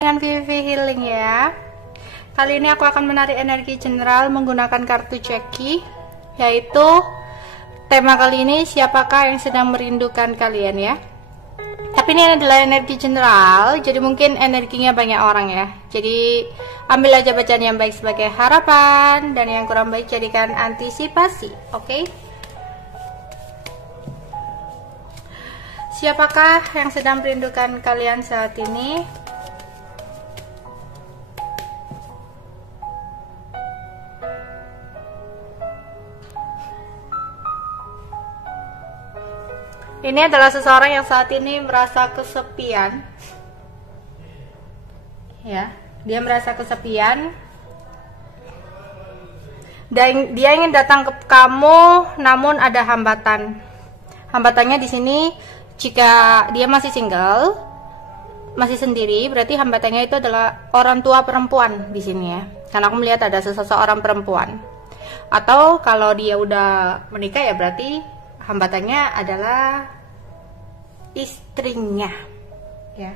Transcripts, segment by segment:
Dengan VV Healing ya. Kali ini aku akan menarik energi general menggunakan kartu Jackie, yaitu tema kali ini siapakah yang sedang merindukan kalian ya. Tapi ini adalah energi general, jadi mungkin energinya banyak orang ya. Jadi ambil aja bacaan yang baik sebagai harapan dan yang kurang baik jadikan antisipasi, oke? Siapakah yang sedang merindukan kalian saat ini? Ini adalah seseorang yang saat ini merasa kesepian. Ya, dia merasa kesepian. Dan dia ingin datang ke kamu, namun ada hambatan. Hambatannya di sini, jika dia masih single, masih sendiri, berarti hambatannya itu adalah orang tua perempuan di sini ya. Karena aku melihat ada seseorang perempuan. Atau kalau dia udah menikah ya berarti hambatannya adalah istrinya ya.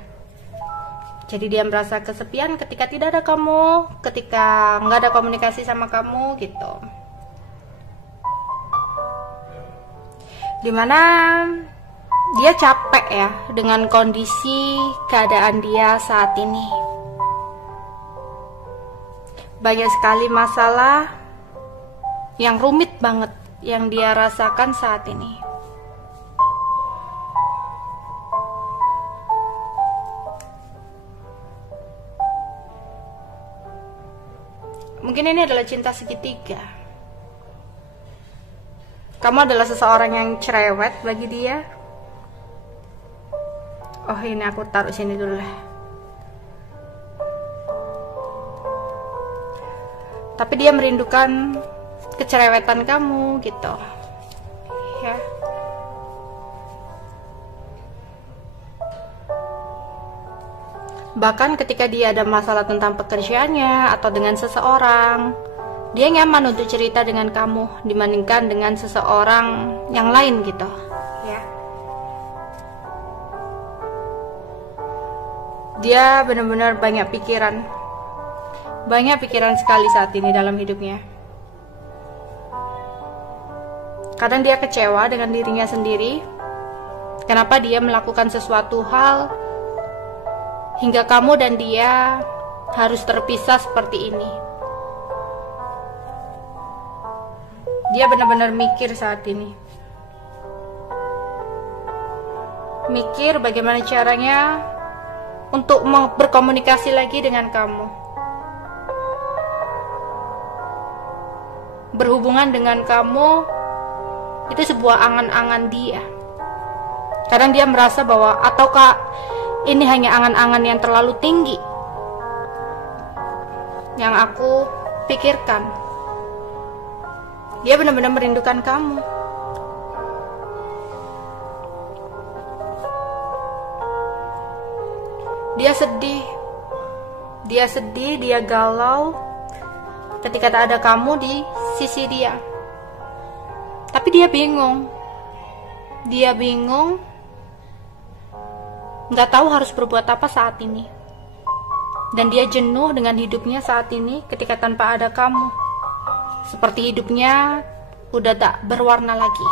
Jadi dia merasa kesepian ketika tidak ada kamu, ketika nggak ada komunikasi sama kamu gitu. Dimana dia capek ya dengan kondisi keadaan dia saat ini. Banyak sekali masalah yang rumit banget yang dia rasakan saat ini. Mungkin ini adalah cinta segitiga. Kamu adalah seseorang yang cerewet bagi dia. Oh, ini aku taruh sini dulu lah. Tapi dia merindukan kecerewetan kamu gitu ya. Bahkan ketika dia ada masalah tentang pekerjaannya atau dengan seseorang, dia nyaman untuk cerita dengan kamu dibandingkan dengan seseorang yang lain gitu ya. Dia benar-benar banyak pikiran sekali saat ini dalam hidupnya. Kadang dia kecewa dengan dirinya sendiri. Kenapa dia melakukan sesuatu hal hingga kamu dan dia harus terpisah seperti ini. Dia benar-benar mikir saat ini. Mikir bagaimana caranya untuk berkomunikasi lagi dengan kamu. Berhubungan dengan kamu itu sebuah angan-angan dia. Kadang dia merasa bahwa ataukah ini hanya angan-angan yang terlalu tinggi yang aku pikirkan. Dia benar-benar merindukan kamu. Dia sedih, dia galau ketika tak ada kamu di sisi dia. Tapi dia bingung, nggak tahu harus berbuat apa saat ini. Dan dia jenuh dengan hidupnya saat ini ketika tanpa ada kamu. Seperti hidupnya udah tak berwarna lagi.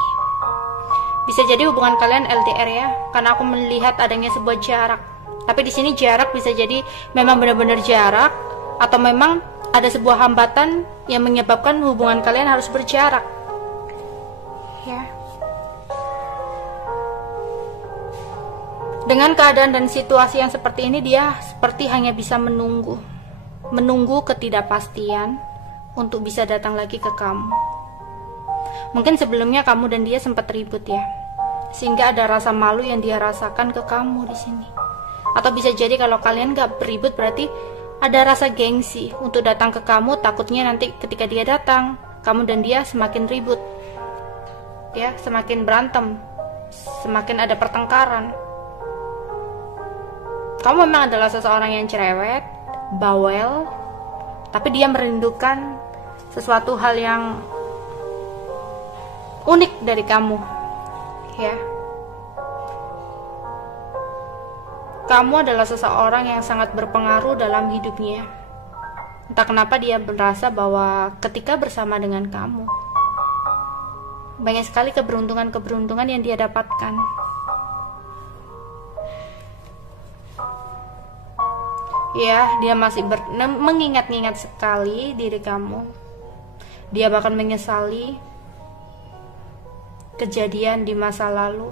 Bisa jadi hubungan kalian LDR ya, karena aku melihat adanya sebuah jarak. Tapi di sini jarak bisa jadi memang benar-benar jarak, atau memang ada sebuah hambatan yang menyebabkan hubungan kalian harus berjarak. Ya. Dengan keadaan dan situasi yang seperti ini, dia seperti hanya bisa menunggu ketidakpastian untuk bisa datang lagi ke kamu. Mungkin sebelumnya kamu dan dia sempat ribut ya, sehingga ada rasa malu yang dia rasakan ke kamu di sini. Atau bisa jadi kalau kalian gak beribut berarti ada rasa gengsi untuk datang ke kamu, takutnya nanti ketika dia datang, kamu dan dia semakin ribut ya, semakin berantem, semakin ada pertengkaran. Kamu memang adalah seseorang yang cerewet, bawel, tapi dia merindukan sesuatu hal yang unik dari kamu ya. kamu adalah seseorang yang sangat berpengaruh dalam hidupnya. Entah kenapa dia merasa bahwa ketika bersama dengan kamu, banyak sekali keberuntungan-keberuntungan yang dia dapatkan. Ya, dia masih mengingat-ingat sekali diri kamu. Dia bahkan menyesali kejadian di masa lalu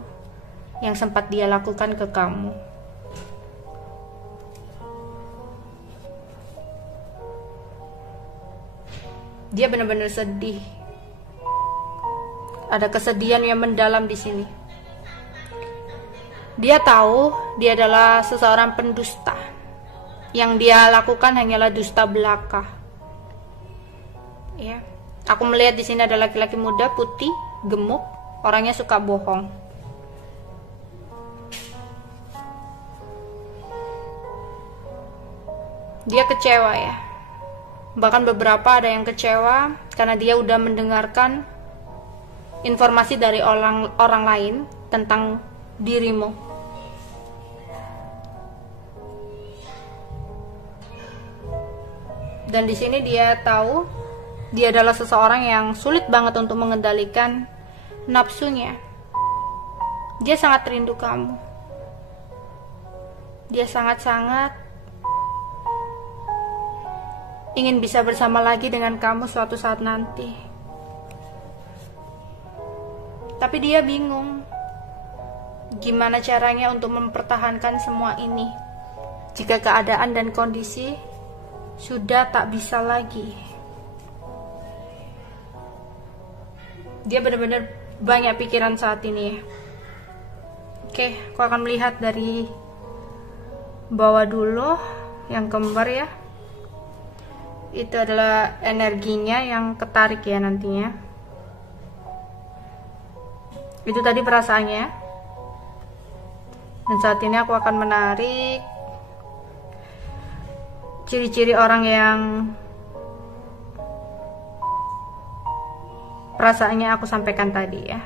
yang sempat dia lakukan ke kamu. Dia benar-benar sedih. Ada kesedihan yang mendalam di sini. Dia tahu dia adalah seseorang pendusta. Yang dia lakukan hanyalah dusta belaka. Ya, aku melihat di sini ada laki-laki muda, putih, gemuk, orangnya suka bohong. Dia kecewa ya. Bahkan beberapa ada yang kecewa karena dia udah mendengarkan informasi dari orang lain tentang dirimu. Dan di sini dia tahu dia adalah seseorang yang sulit banget untuk mengendalikan nafsunya. Dia sangat rindu kamu. Dia sangat-sangat ingin bisa bersama lagi dengan kamu suatu saat nanti. Tapi dia bingung gimana caranya untuk mempertahankan semua ini jika keadaan dan kondisi sudah tak bisa lagi. Dia benar-benar banyak pikiran saat ini. Oke, aku akan melihat dari bawah dulu yang kembar ya. Itu adalah energinya yang ketarik ya nantinya. Itu tadi perasaannya. Dan saat ini aku akan menarik ciri-ciri orang yang perasaannya aku sampaikan tadi ya.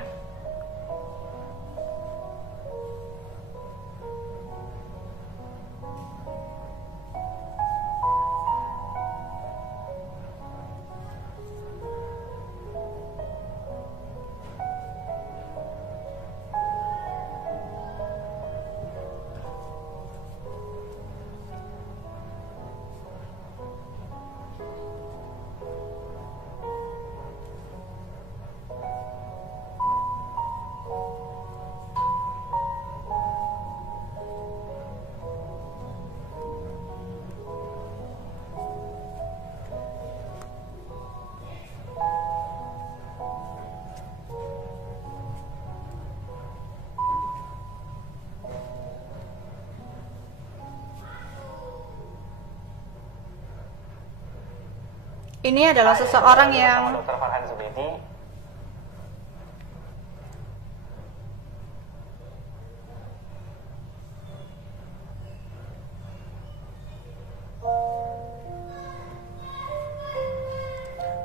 Ini adalah seseorang yang Dr. Farhan Zubaidi.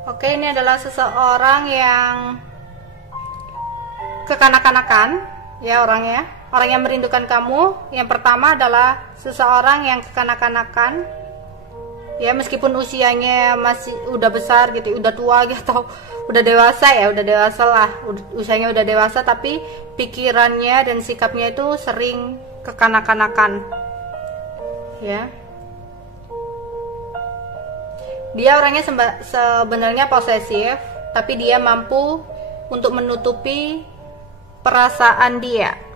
Oke, ini adalah seseorang yang kekanak-kanakan ya orangnya. Orang yang merindukan kamu. Yang pertama adalah seseorang yang kekanak-kanakan. Ya, meskipun usianya masih udah besar gitu, udah tua gitu, atau udah dewasa ya, udah dewasa lah, usianya udah dewasa, tapi pikirannya dan sikapnya itu sering kekanak-kanakan. Ya. Dia orangnya sebenarnya posesif, tapi dia mampu untuk menutupi perasaan dia.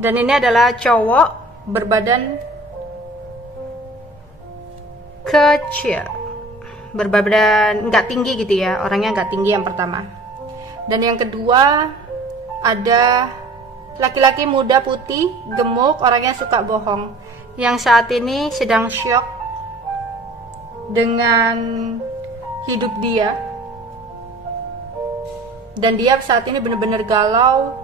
Dan ini adalah cowok berbadan kecil, berbadan nggak tinggi gitu ya, orangnya nggak tinggi yang pertama. Dan yang kedua ada laki-laki muda putih, gemuk, orangnya suka bohong, yang saat ini sedang syok dengan hidup dia. Dan dia saat ini benar-benar galau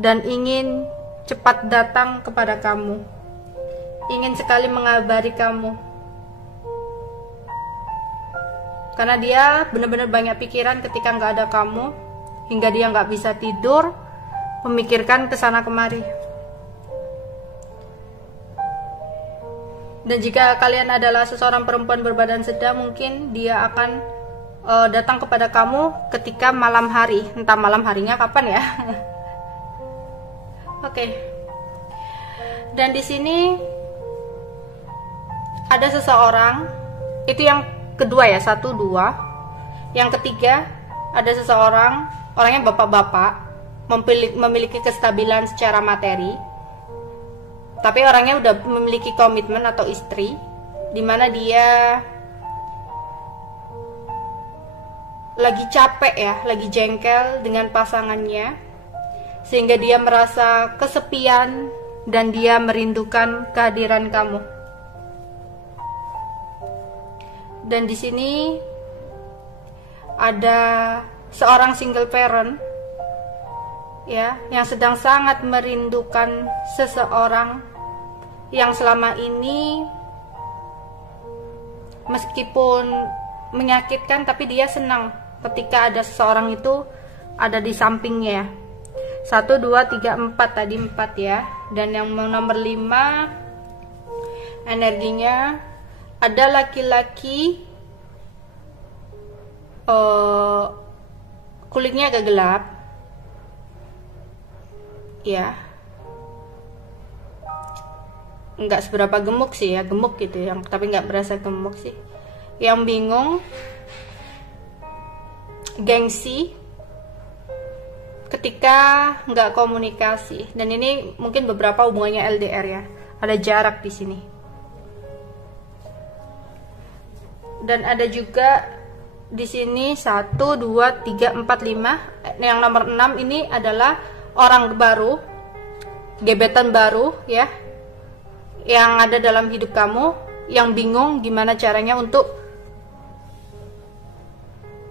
dan ingin cepat datang kepada kamu, ingin sekali mengabari kamu. karena dia benar-benar banyak pikiran ketika nggak ada kamu, hingga dia nggak bisa tidur, memikirkan kesana kemari. Dan jika kalian adalah seseorang perempuan berbadan sedang, mungkin dia akan datang kepada kamu ketika malam hari, entah malam harinya kapan ya. Oke. Dan di sini ada seseorang, itu yang kedua ya, 1, 2. Yang ketiga ada seseorang, orangnya bapak-bapak, memiliki kestabilan secara materi. Tapi orangnya udah memiliki komitmen atau istri, dimana dia lagi capek ya, lagi jengkel dengan pasangannya, sehingga dia merasa kesepian dan dia merindukan kehadiran kamu. Dan di sini ada seorang single parent ya, yang sedang sangat merindukan seseorang yang selama ini meskipun menyakitkan, tapi dia senang ketika ada seseorang itu ada di sampingnya. 1, 2, 3, 4, tadi 4 ya. Dan yang nomor 5 energinya ada laki-laki kulitnya agak gelap ya, nggak seberapa gemuk sih ya, gemuk gitu yang, tapi nggak berasa gemuk sih, yang bingung, gengsi ketika nggak komunikasi. Dan ini mungkin beberapa hubungannya LDR ya, ada jarak di sini. Dan ada juga di sini 1, 2, 3, 4, 5. Yang nomor 6 ini adalah orang baru, gebetan baru ya, yang ada dalam hidup kamu, yang bingung gimana caranya untuk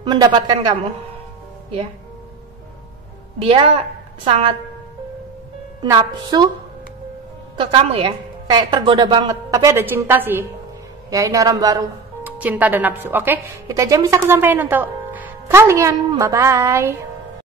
mendapatkan kamu ya. Dia sangat nafsu ke kamu ya, kayak tergoda banget, tapi ada cinta sih ya. Ini orang baru, cinta dan nafsu. Oke, itu aja yang bisa aku sampaikan untuk kalian. Bye bye.